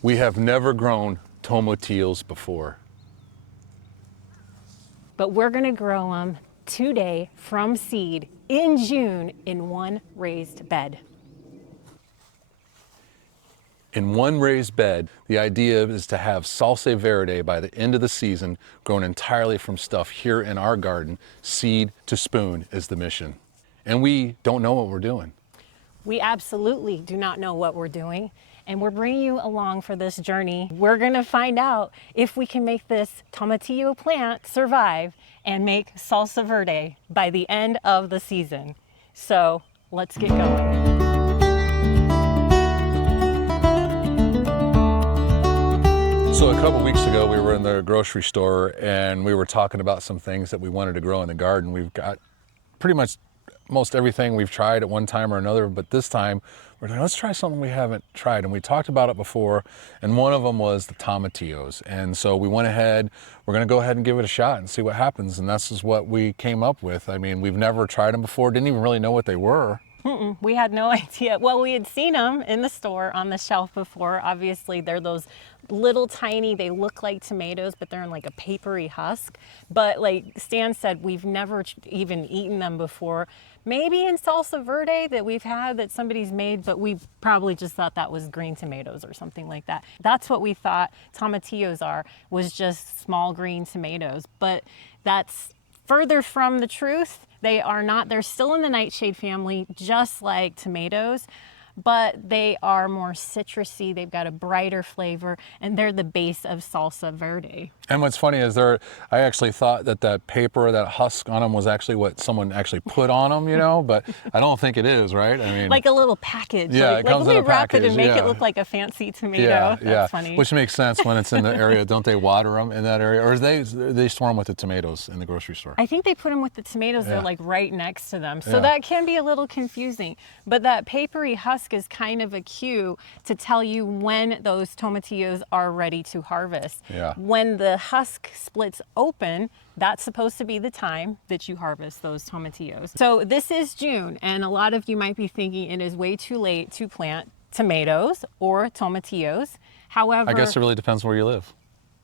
We have never grown tomatillos before. But we're gonna grow them today from seed in June in one raised bed. In one raised bed, the idea is to have salsa verde by the end of the season, grown entirely from stuff here in our garden. Seed to spoon is the mission. And we don't know what we're doing. We absolutely do not know what we're doing, and we're bringing you along for this journey. We're gonna find out if we can make this tomatillo plant survive and make salsa verde by the end of the season. So let's get going. So a couple weeks ago, we were in the grocery store and we were talking about some things that we wanted to grow in the garden. We've got pretty much most everything we've tried at one time or another, but this time we're like, let's try something we haven't tried. And we talked about it before, and one of them was the tomatillos. And so we went ahead, we're gonna go ahead and give it a shot and see what happens. And this is what we came up with. I mean, we've never tried them before, didn't even really know what they were. We had no idea. Well, we had seen them in the store on the shelf before. Obviously, they're those little tiny, they look like tomatoes, but they're in like a papery husk. But like Stan said, we've never even eaten them before. Maybe in salsa verde that we've had that somebody's made, but we probably just thought that was green tomatoes or something like that. That's what we thought tomatillos are, was just small green tomatoes. But that's further from the truth. They are not, they're still in the nightshade family, just like tomatoes, but they are more citrusy. They've got a brighter flavor, and they're the base of salsa verde. And what's funny is I actually thought that that paper, that husk on them was actually what someone actually put on them, you know, but I don't think it is, right? I mean, like a little package. Yeah, like, it comes let in me a wrap it package, and make yeah. it look like a fancy tomato. yeah, That's funny. Which makes sense when it's in the area. Don't they water them in that area? Or they store them with the tomatoes in the grocery store? I think they put them with the tomatoes. Yeah. They're like right next to them. So Yeah. that can be a little confusing. But that papery husk is kind of a cue to tell you when those tomatillos are ready to harvest. Yeah. When the husk splits open, that's supposed to be the time that you harvest those tomatillos. So this is June, and a lot of you might be thinking it is way too late to plant tomatoes or tomatillos. However, I guess it really depends where you live.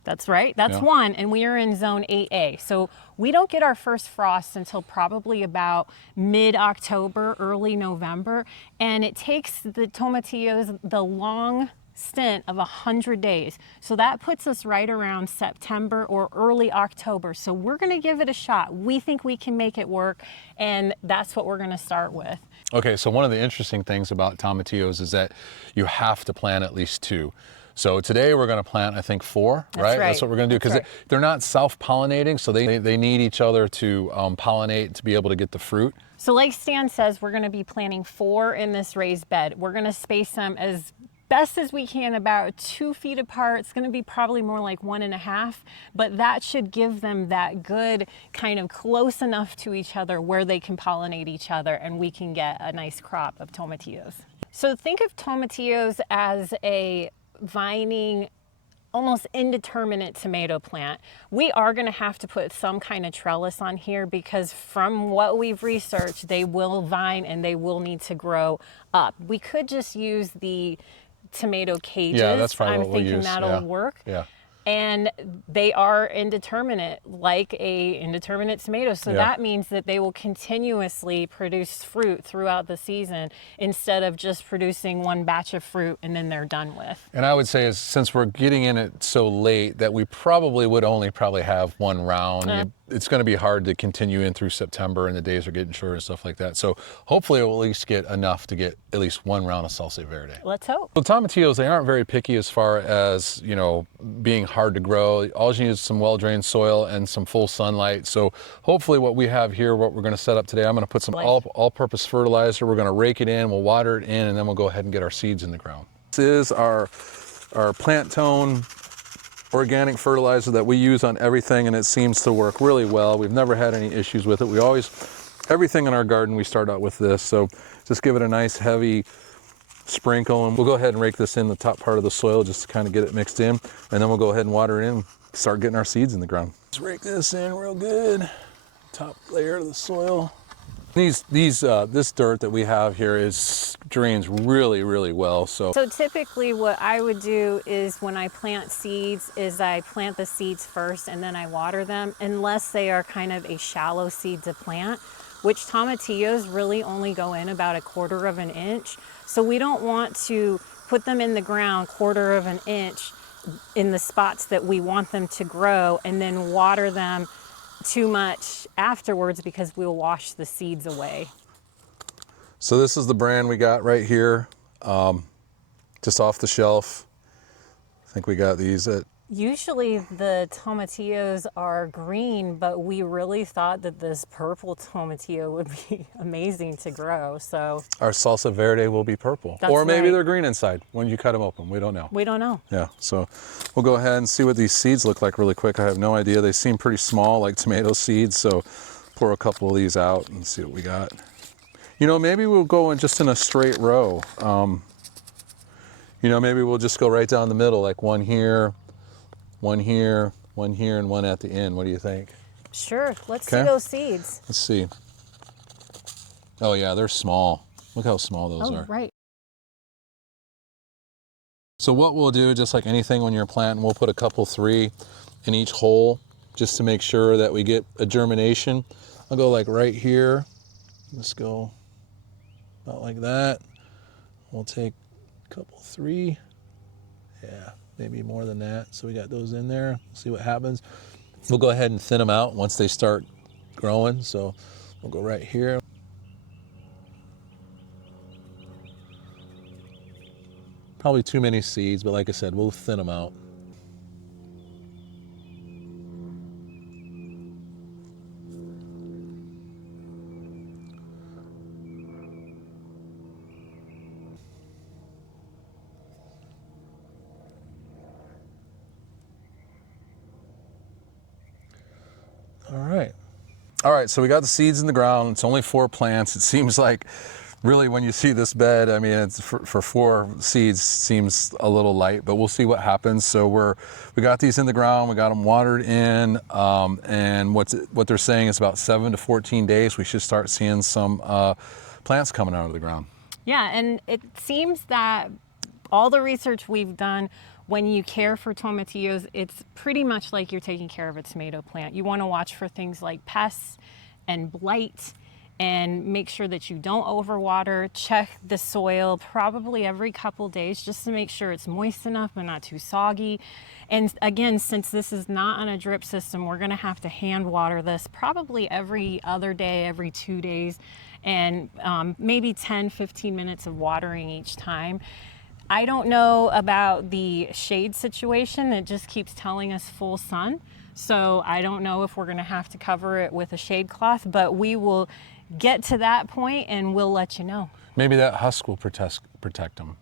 that's right. That's Yeah. one. And we are in zone 8A. So we don't get our first frost until probably about mid-October, early November. And it takes the tomatillos the long stint of 100 days. So that puts us right around September or early October. So we're going to give it a shot. We think we can make it work. And that's what we're going to start with. Okay, so one of the interesting things about tomatillos is that you have to plant at least 2. So today we're going to plant, I think, 4, right? That's what we're going to do, because they're not self-pollinating, so they need each other to pollinate to be able to get the fruit. So like Stan says, we're going to be planting 4 in this raised bed. We're going to space them as best as we can, about 2 feet apart. It's going to be probably more like 1.5, but that should give them that good kind of close enough to each other where they can pollinate each other and we can get a nice crop of tomatillos. So think of tomatillos as a vining, almost indeterminate tomato plant. We are going to have to put some kind of trellis on here because from what we've researched, they will vine and they will need to grow up. We could just use the tomato cages. Yeah, that's probably I'm what we'll thinking use. that'll work. Yeah. And they are indeterminate, like a indeterminate tomato. So that means that they will continuously produce fruit throughout the season instead of just producing one batch of fruit and then they're done with. And I would say, since we're getting in it so late, that we probably would only have 1 round. It's going to be hard to continue in through September, and the days are getting shorter and stuff like that. So hopefully we'll at least get enough to get at least 1 round of salsa verde. Let's hope. The tomatillos, they aren't very picky as far as, you know, being hard to grow. All you need is some well-drained soil and some full sunlight. So hopefully what we have here, what we're going to set up today, I'm going to put some all-purpose fertilizer. We're going to rake it in, we'll water it in, and then we'll go ahead and get our seeds in the ground. This is our plant tone organic fertilizer that we use on everything, and it seems to work really well. We've never had any issues with it. Everything in our garden, we start out with this. So just give it a nice heavy sprinkle, and we'll go ahead and rake this in the top part of the soil just to kind of get it mixed in, and then we'll go ahead and water it in, start getting our seeds in the ground. Let's rake this in real good, top layer of the soil. This dirt that we have here drains really well. So typically what I would do is when I plant seeds is I plant the seeds first and then I water them, unless they are kind of a shallow seed to plant, which tomatillos really only go in about 1/4 of an inch. So we don't want to put them in the ground 1/4 of an inch in the spots that we want them to grow and then water them too much afterwards, because we'll wash the seeds away. So this is the brand we got right here, just off the shelf. I think we got these at... Usually the tomatillos are green, but we really thought that this purple tomatillo would be amazing to grow. So our salsa verde will be purple. That's or maybe right. they're green inside when you cut them open. We don't know. We don't know. Yeah, so we'll go ahead and see what these seeds look like really quick. I have no idea. They seem pretty small, like tomato seeds, so pour a couple of these out and see what we got. You know, maybe we'll go in just in a straight row. You know, maybe we'll just go right down the middle, like one here, one here, one here, and one at the end. What do you think? Sure, let's see those seeds. Let's see. Oh yeah, they're small. Look how small those are. Right. So what we'll do, just like anything when you're planting, we'll put a couple 3 in each hole just to make sure that we get a germination. I'll go like right here. Let's go about like that. We'll take a couple 3. Yeah, maybe more than that. So we got those in there. See what happens. We'll go ahead and thin them out once they start growing. So we'll go right here. Probably too many seeds, but like I said, we'll thin them out. All right, so we got the seeds in the ground. It's only 4 plants. It seems like, really, when you see this bed, I mean, it's for 4 seeds seems a little light, but we'll see what happens. So we got these in the ground. We got them watered in, and what they're saying is about 7 to 14 days, we should start seeing some plants coming out of the ground. Yeah, and it seems that all the research we've done, when you care for tomatillos, it's pretty much like you're taking care of a tomato plant. You want to watch for things like pests and blight, and make sure that you don't overwater. Check the soil probably every couple days just to make sure it's moist enough but not too soggy. And again, since this is not on a drip system, we're going to have to hand water this probably every other day, every 2 days, and maybe 10-15 minutes of watering each time. I don't know about the shade situation. It just keeps telling us full sun. So I don't know if we're going to have to cover it with a shade cloth, but we will get to that point and we'll let you know. Maybe that husk will protect them.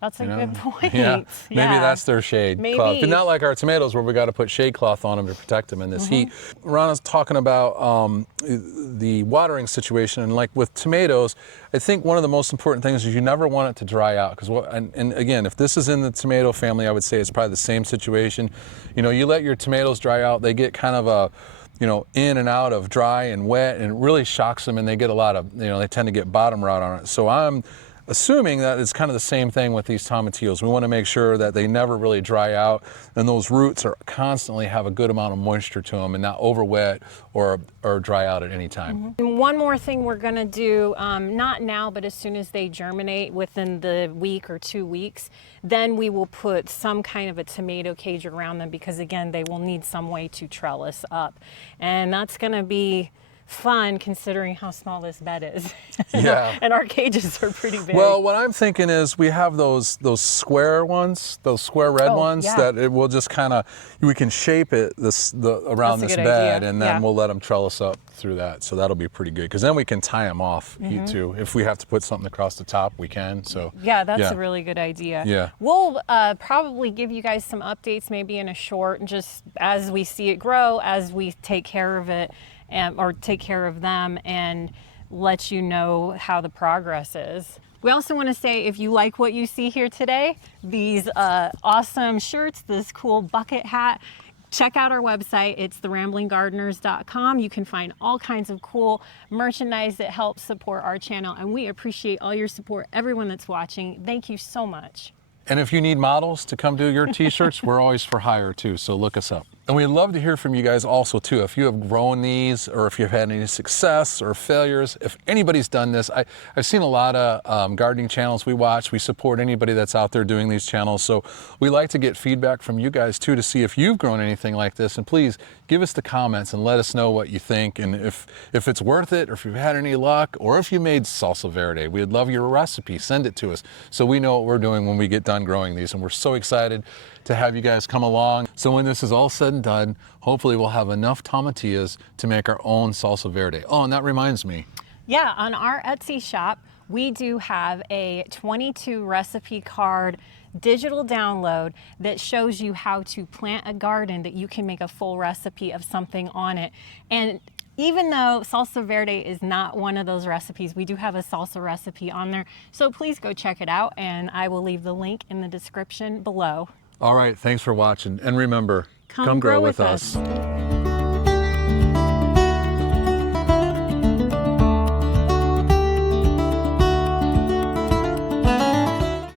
That's a good point. Yeah, maybe that's their shade cloth. But not like our tomatoes where we got to put shade cloth on them to protect them in this heat. Rhonna's talking about the watering situation, and like with tomatoes, I think one of the most important things is you never want it to dry out. Because and again, if this is in the tomato family, I would say it's probably the same situation. You know, you let your tomatoes dry out, they get kind of a, you know, in and out of dry and wet, and it really shocks them, and they get a lot of, you know, they tend to get bottom rot on it. So I'm assuming that it's kind of the same thing with these tomatillos. We want to make sure that they never really dry out, and those roots are constantly have a good amount of moisture to them and not over wet or dry out at any time. And one more thing we're going to do, not now, but as soon as they germinate within the week or 2 weeks, then we will put some kind of a tomato cage around them, because again, they will need some way to trellis up. And that's going to be fun considering how small this bed is. Yeah. And our cages are pretty big. Well, what I'm thinking is we have those square ones, those square red ones, that it will just kind of, we can shape it around this bed, and then we'll let them trellis up through that. So that'll be pretty good, because then we can tie them off too. If we have to put something across the top, we can. So yeah, that's a really good idea. Yeah. We'll probably give you guys some updates maybe in a short, just as we see it grow, as we take care of it, or take care of them, and let you know how the progress is. We also want to say, if you like what you see here today, these awesome shirts, this cool bucket hat, check out our website. It's theramblingardeners.com. You can find all kinds of cool merchandise that helps support our channel, and we appreciate all your support, everyone that's watching. Thank you so much. And if you need models to come do your t-shirts, we're always for hire too, so look us up. And we'd love to hear from you guys also too. If you have grown these, or if you've had any success or failures, if anybody's done this. I've seen a lot of gardening channels we watch. We support anybody that's out there doing these channels. So we like to get feedback from you guys too, to see if you've grown anything like this. And please give us the comments and let us know what you think, and if it's worth it, or if you've had any luck, or if you made salsa verde. We'd love your recipe. Send it to us so we know what we're doing when we get done growing these. And we're so excited to have you guys come along. So when this is all said and done, hopefully we'll have enough tomatillos to make our own salsa verde. Oh, and that reminds me. Yeah, on our Etsy shop, we do have a 22 recipe card digital download that shows you how to plant a garden, that you can make a full recipe of something on it. And even though salsa verde is not one of those recipes, we do have a salsa recipe on there. So please go check it out, and I will leave the link in the description below. All right, thanks for watching. And remember, Come grow with us.